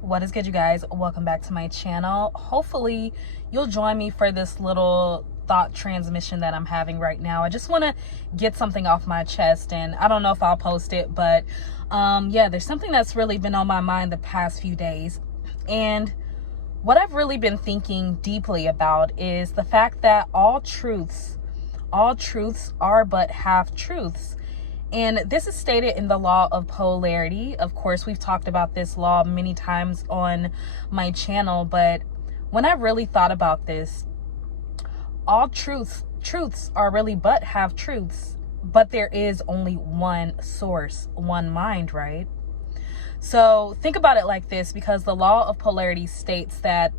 What is good, you guys? Welcome back to my channel. Hopefully you'll join me for this little thought transmission that I'm having right now. I just want to get something off my chest, and I don't know if I'll post it, but yeah, there's something that's really been on my mind the past few days. And what I've really been thinking deeply about is the fact that all truths are but half truths. And this is stated in the law of polarity. Of course, we've talked about this law many times on my channel, but when I really thought about this, all truths are really but half truths, but there is only one source, one mind, right? So think about it like this, because the law of polarity states that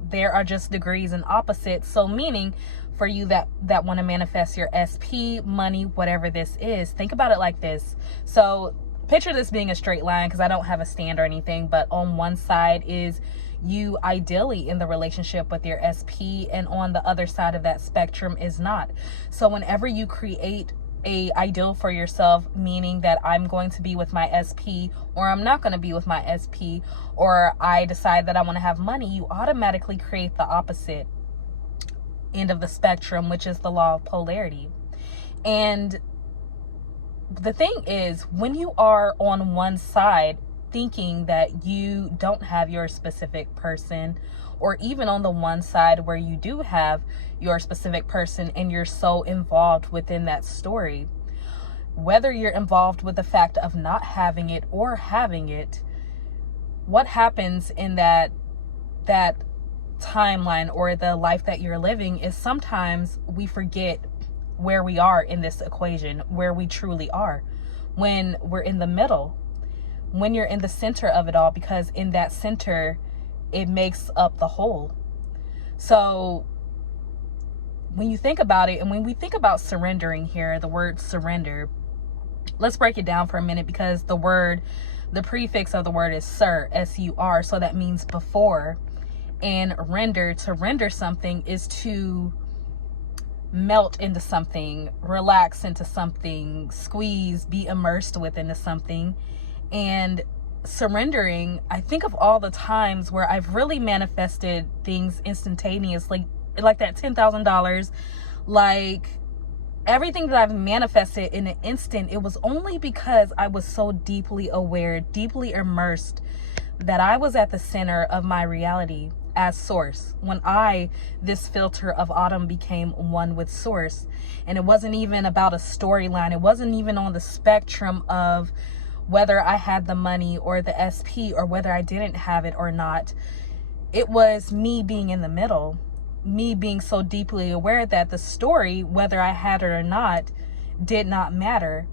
there are just degrees and opposites. So meaning for you that want to manifest your SP, money, whatever this is, think about it like this. So picture this being a straight line, because I don't have a stand or anything, but on one side is you ideally in the relationship with your SP, and on the other side of that spectrum is not. So whenever you create a ideal for yourself, meaning that I'm going to be with my SP or I'm not going to be with my SP, or I decide that I want to have money, you automatically create the opposite end of the spectrum, which is the law of polarity. And the thing is, when you are on one side thinking that you don't have your specific person, or even on the one side where you do have your specific person and you're so involved within that story, whether you're involved with the fact of not having it or having it, what happens in that timeline or the life that you're living is sometimes we forget where we are in this equation, where we truly are when we're in the middle, when you're in the center of it all, because in that center it makes up the whole. So when you think about it, and when we think about surrendering here, the word surrender, let's break it down for a minute, because the prefix of the word is sur, S-U-R, so that means before. And to render something is to melt into something, relax into something, squeeze, be immersed within something. And surrendering, I think of all the times where I've really manifested things instantaneously, like that $10,000, like everything that I've manifested in an instant. It was only because I was so deeply aware, deeply immersed, that I was at the center of my reality as source. When this filter of Autumn, became one with source. And it wasn't even about a storyline. It wasn't even on the spectrum of whether I had the money or the SP, or whether I didn't have it or not. It was me being in the middle, me being so deeply aware that the story, whether I had it or not, did not matter.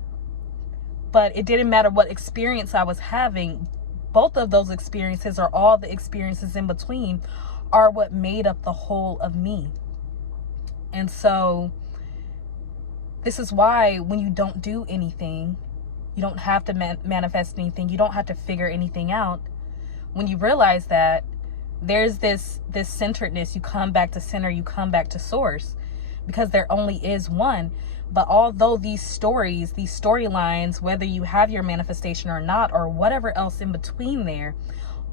But it didn't matter what experience I was having. Both of those experiences, or all the experiences in between, are what made up the whole of me. And so this is why when you don't do anything, you don't have to manifest anything, you don't have to figure anything out. When you realize that there's this centeredness, you come back to center, you come back to source, because there only is one. But although these stories, these storylines, whether you have your manifestation or not, or whatever else in between there,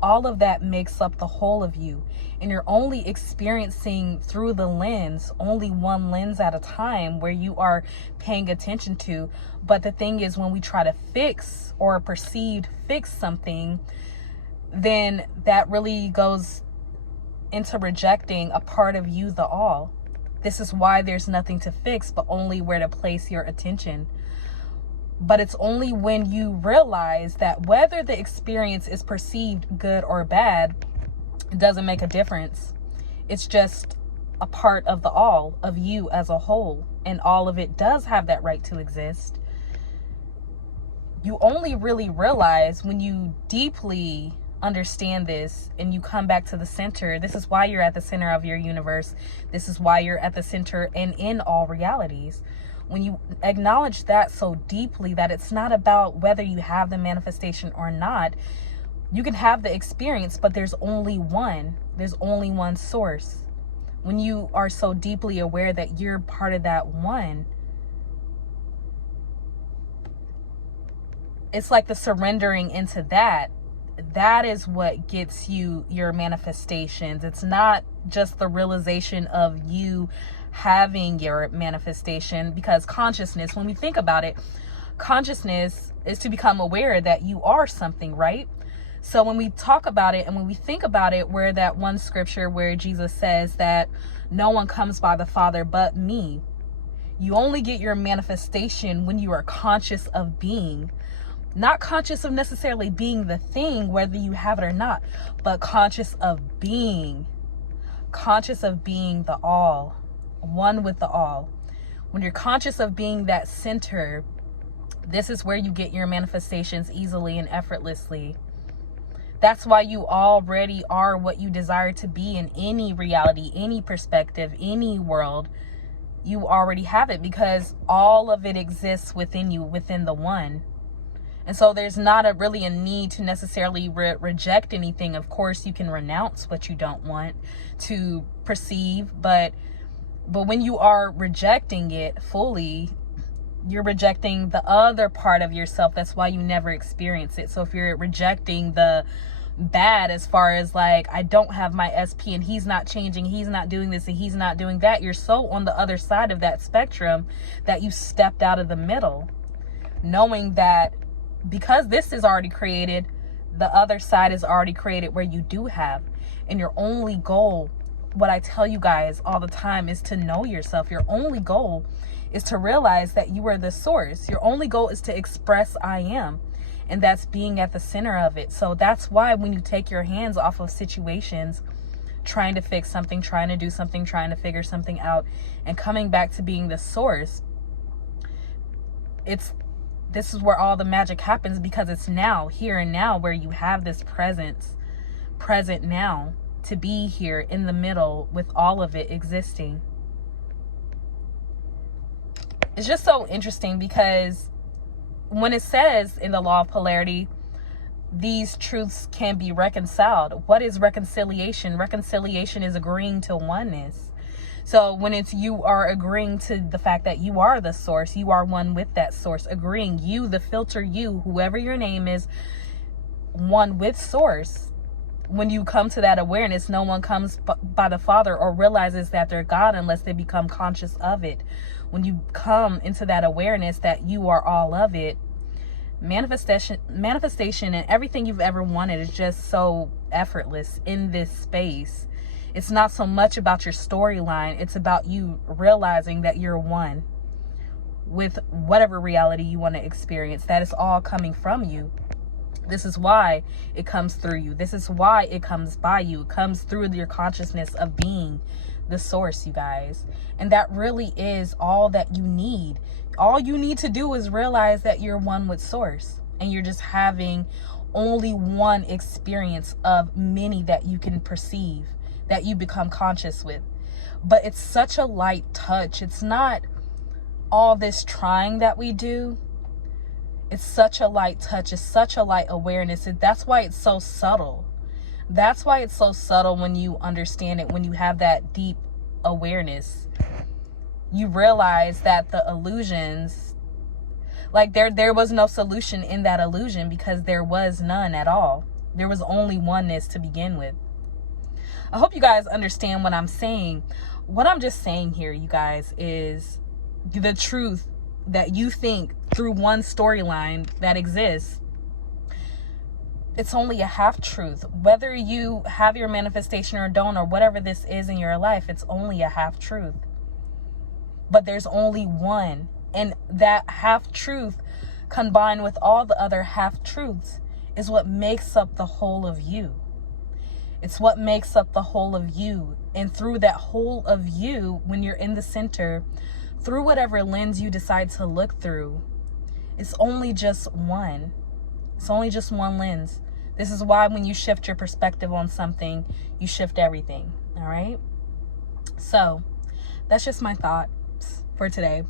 all of that makes up the whole of you. And you're only experiencing through the lens, only one lens at a time, where you are paying attention to. But the thing is, when we try to fix or perceived fix something, then that really goes into rejecting a part of you, the all. This is why there's nothing to fix, but only where to place your attention. But it's only when you realize that whether the experience is perceived good or bad, it doesn't make a difference. It's just a part of the all of you as a whole, and all of it does have that right to exist. You only really realize when you deeply understand this and you come back to the center. This is why you're at the center of your universe. This is why you're at the center and in all realities. When you acknowledge that so deeply, that it's not about whether you have the manifestation or not. You can have the experience, but there's only one. There's only one source. When you are so deeply aware that you're part of that one, it's like the surrendering into that that is what gets you your manifestations. It's not just the realization of you having your manifestation, because consciousness, when we think about it, consciousness is to become aware that you are something, right? So when we talk about it and when we think about it, where that one scripture where Jesus says that no one comes by the Father but me, you only get your manifestation when you are conscious of being. Not conscious of necessarily being the thing, whether you have it or not, but conscious of being. Conscious of being the all, one with the all. When you're conscious of being that center, this is where you get your manifestations easily and effortlessly. That's why you already are what you desire to be in any reality, any perspective, any world. You already have it, because all of it exists within you, within the one. And so there's not really a need to necessarily reject anything. Of course, you can renounce what you don't want to perceive, but when you are rejecting it fully, you're rejecting the other part of yourself. That's why you never experience it. So if you're rejecting the bad, as far as like, I don't have my SP and he's not changing, he's not doing this and he's not doing that, you're so on the other side of that spectrum that you stepped out of the middle, knowing that because this is already created, the other side is already created, where you do have. And your only goal, what I tell you guys all the time, is to know yourself. Your only goal is to realize that you are the source. Your only goal is to express I am. And that's being at the center of it. So that's why when you take your hands off of situations, trying to fix something, trying to do something, trying to figure something out, and coming back to being the source, this is where all the magic happens, because it's now, here and now, where you have this present now, to be here in the middle with all of it existing. It's just so interesting, because when it says in the law of polarity, these truths can be reconciled. What is reconciliation? Reconciliation is agreeing to oneness. So when it's you are agreeing to the fact that you are the source, you are one with that source, agreeing, you, the filter, you, whoever your name is, one with source. When you come to that awareness, no one comes by the Father or realizes that they're God unless they become conscious of it. When you come into that awareness that you are all of it, manifestation and everything you've ever wanted is just so effortless in this space. It's not so much about your storyline. It's about you realizing that you're one with whatever reality you want to experience. That is all coming from you. This is why it comes through you. This is why it comes by you. It comes through your consciousness of being the source, you guys. And that really is all that you need. All you need to do is realize that you're one with source, and you're just having only one experience of many that you can perceive, that you become conscious with. But it's such a light touch. It's not all this trying that we do. It's such a light touch. It's such a light awareness. That's why it's so subtle. That's why it's so subtle when you understand it, when you have that deep awareness. You realize that the illusions, like there was no solution in that illusion, because there was none at all. There was only oneness to begin with. I hope you guys understand what I'm saying. What I'm just saying here, you guys, is the truth that you think through one storyline that exists. It's only a half truth. Whether you have your manifestation or don't, or whatever this is in your life, it's only a half truth. But there's only one. And that half truth, combined with all the other half truths, is what makes up the whole of you. It's what makes up the whole of you. And through that whole of you, when you're in the center, through whatever lens you decide to look through, it's only just one. It's only just one lens. This is why when you shift your perspective on something, you shift everything. All right? So that's just my thoughts for today.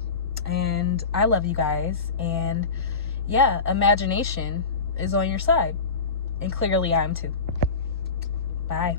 And I love you guys. And yeah, imagination is on your side. And clearly I'm too. Bye.